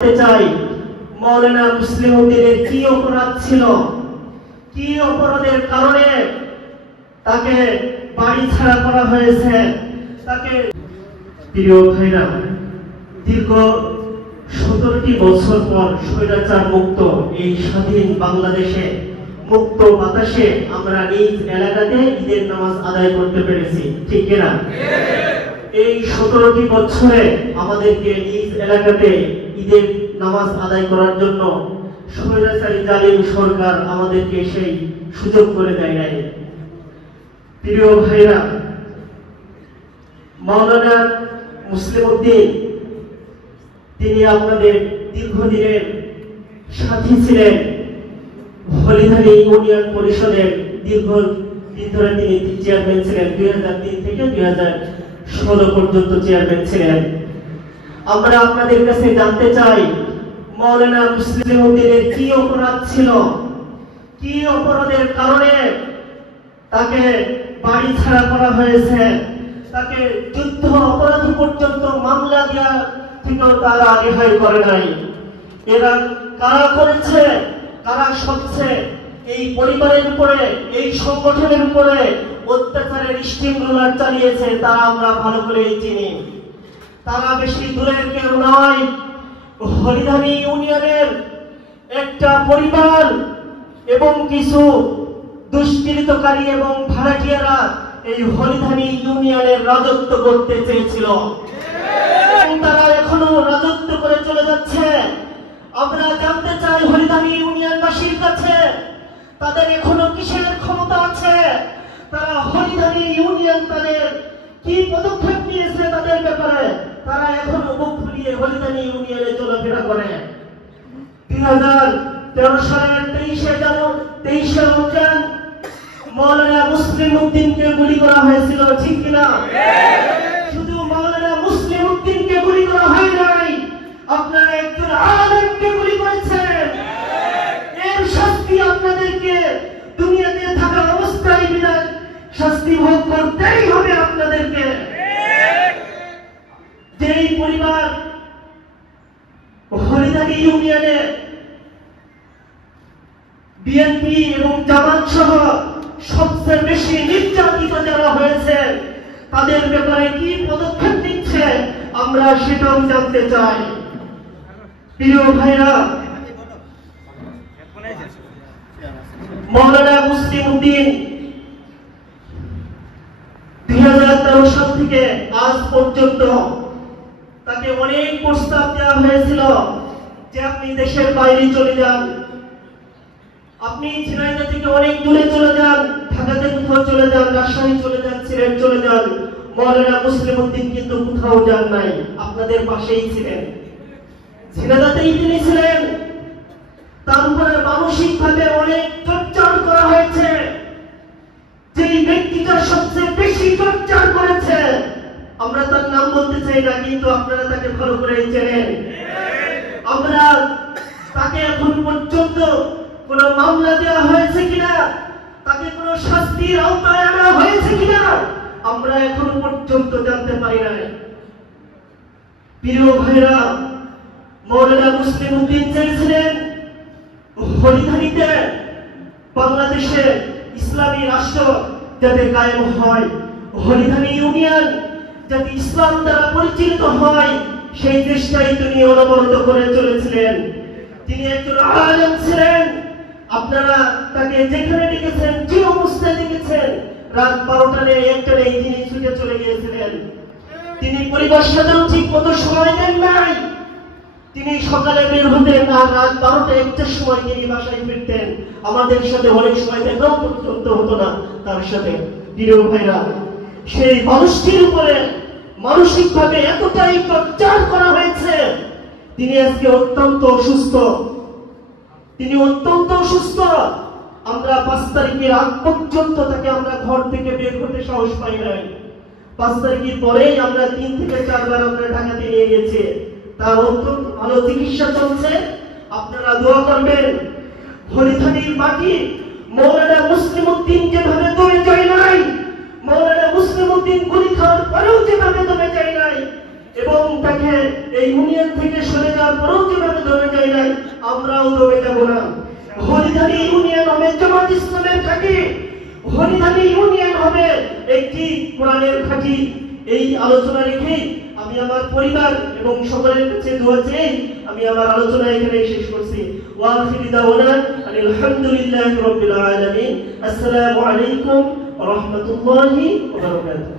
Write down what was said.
চাই মৌলানা মুসলিম উদ্দিনের কি অপরাধ ছিল, কি অপরাধের কারণে তাকে বাড়ি ছাড়া করা হয়েছে। তাকে প্রিয় ভাইরা, দীর্ঘ 17টি বছর পর স্বৈরাচার মুক্ত এই স্বাধীন বাংলাদেশে মুক্ত বাতাসে আমরা নিজ এলাকাতে ঈদের নামাজ আদায় করতে পেরেছি, ঠিক কিনা? এই 17টি বছরে আমাদেরকে নিজ এলাকাতে ঈদের নামাজ আদায় করার জন্য স্বৈরাচারী জালিম সরকার আমাদেরকে সেই সুযোগ করে দেয় নাই। প্রিয় ভাইরা, মাওলানা মুসলিম উদ্দিন তিনি আপনাদের দীর্ঘদিনের সাথী ছিলেন। হলিধারী ইউনিয়ন পরিষদের দীর্ঘদিন ধরে তিনি চেয়ারম্যান ছিলেন, 2003 থেকে 2016 পর্যন্ত চেয়ারম্যান ছিলেন। আমরা আপনাদের কাছে জানতে চাই মাওলানা মুসলিম উদ্দিনের কি অপরাধ ছিল, কি অপরাধের কারণে তাকে বাড়ি ছাড়া করা হয়েছে। তাকে যুদ্ধ অপরাধ পর্যন্ত মামলা দেওয়া থেকেও তারা রেহাই করে নাই। এরা কারা করেছে, কারা সচ্ছে এই পরিবারের উপরে, এই সংগঠনের উপরে অত্যাচারের স্টিম রোলার চালিয়েছে, তারা আমরা ভালো করেই চিনি। তারা বেশি দূরের কেউ নয়, হলিধারী ইউনিয়নের একটা পরিবার এবং কিছু দুষ্কৃতকারী এবং ভাড়াটিয়ারা এই হলিধারী ইউনিয়নের রাজত্ব করতে চেয়েছিল এবং তারা এখনো রাজত্ব করে চলে যাচ্ছে। আমরা জানতে চাই হলিধারী ইউনিয়নবাসীর কাছে তাদের এখনো কিসের ক্ষমতা আছে, তারা হলিধারী ইউনিয়ন তাদের কি পদক্ষেপ নিয়েছে তাদের ব্যাপারে তারা এখনো মুখ ফুলিয়ে হলিধারী ইউনিয়নে চলাফেরা করে। 2013 সালের 23 রমজান মাওলানা মুসলিম উদ্দিনকে গুলি করা হয়েছিল, ঠিক কিনা? শুধু মাওলানা মুসলিম উদ্দিনকে গুলি করা হয় নাই, আপনারা একজন আলেমকে গুলি করেছেন। এর শাস্তি আপনাদেরকে দুনিয়াতে থাকা অবস্থায় বিধান শাস্তি ভোগ করতেই হবে আপনাদেরকে। যেই পরিবার হলিধারী ইউনিয়নে বিএনপি এবং জামাত সহ সবচেয়ে বেশি নির্যাতিত যারা হয়েছে তাদের ব্যাপারে কি পদক্ষেপ নিচ্ছে আমরা সেটাও জানতে চাই। প্রিয় ভাইরা, মাওলানা মুসলিম উদ্দিন 2013 সাল থেকে আজ পর্যন্ত তাকে অনেক প্রস্তাব দেওয়া হয়েছিল যে আপনি দেশের বাইরে চলে যান, আপনি ঝিনাইদহ থেকে অনেক দূরে চলে যান, ঢাকাতে কোথাও চলে যান, রাজশাহী চলে যান, সিলেট চলে যান। মাওলানা মুসলিম উদ্দিন কিন্তু কোথাও যান নাই, আপনাদের পাশেই ছিলেন, ঝিনাইদহতেই তিনি ছিলেন। তার উপরে মানসিকভাবে অনেক টর্চার করা হয়েছে। যেই ব্যক্তিটা সবচেয়ে বেশি টর্চার করেছে আমরা তার নাম বলতে চাই না, কিন্তু আপনারা তাকে ভালো করে চেনেন। আমরা তাকে এখন পর্যন্ত কোন মামলা দেওয়া হয়েছে কিনা, তাকে কোন শাস্তির আওতায় আনা হয়েছে কিনা আমরা এখন পর্যন্ত জানতে পারি না। প্রিয় ভাইরা, মাওলানা মুসলিম উদ্দিন চেয়েছিলেন হলিধারীতে বাংলাদেশে ইসলামী রাষ্ট্র যাতে কায়েম হয়, হলিধারী ইউনিয়ন যাতে ইসলাম দ্বারা পরিচালিত হয়, সেই চেষ্টাই তিনি অনবরত করে চলেছিলেন। তিনি একজন আলেম ছিলেন। আপনারা তাকে যেখানে ডেকেছেন, যে অবস্থায় ডেকেছেন, রাত 12টা নেই, 1টা নেই, তিনি ছুটে চলে গিয়েছিলেন। তিনি পরিবার সাথেও ঠিক মতো সময় দেন নাই। তিনি সকালে বের হতেন আর রাত 12টা 1টার সময় তিনি বাসায় ফিরতেন। আমাদের সাথে অনেক সময় দেখাও করতে হতো না তার সাথে। প্রিয় ভাইরা, সেই মানুষটির উপরে মানসিকভাবে এতটাই টর্চার করা হয়েছে, তিনি আজকে অত্যন্ত অসুস্থ। তিনি অত্যন্ত অসুস্থ। আমরা 5 তারিখের আগ পর্যন্ত তাকে আমরা ঘর থেকে বের করতে সাহস পাই নাই। 5 তারিখের পরেই আমরা 3 থেকে 4 বার আমরা ঢাকাতে নিয়ে গেছি। তার অত্যন্ত ভালো চিকিৎসা চলছে। আপনারা দোয়া করবেন। হলিধারীর মাটি মাওলানা মুসলিম উদ্দিন যেভাবে দমে যায় নাই, মাওলানা মুসলিম উদ্দিন গুলি খাওয়ার পরেও যেভাবে দমে যায় নাই, এবং তাকে এই ইউনিয়ন থেকে সরে যাওয়ার পরেও যেভাবে দমে যায় নাই, আমরাও দমে যাব না। হরিধানী ইউনিয়ন হবে জামাত ইসলামের ঘাঁটি, হরিধানী ইউনিয়ন হবে একটি কোরআনের ঘাঁটি। এই আলোচনা রেখে আমি আমার পরিবার এবং সকলের কাছে দোয়া চেয়ে আমি আমার আলোচনা এখানে শেষ করছি। ওয়া আখিরু দাওয়ানা আলহামদুলিল্লাহি রাব্বিল আলামিন। আসসালামু আলাইকুম ওয়া রাহমাতুল্লাহি ওয়া বারাকাতুহু।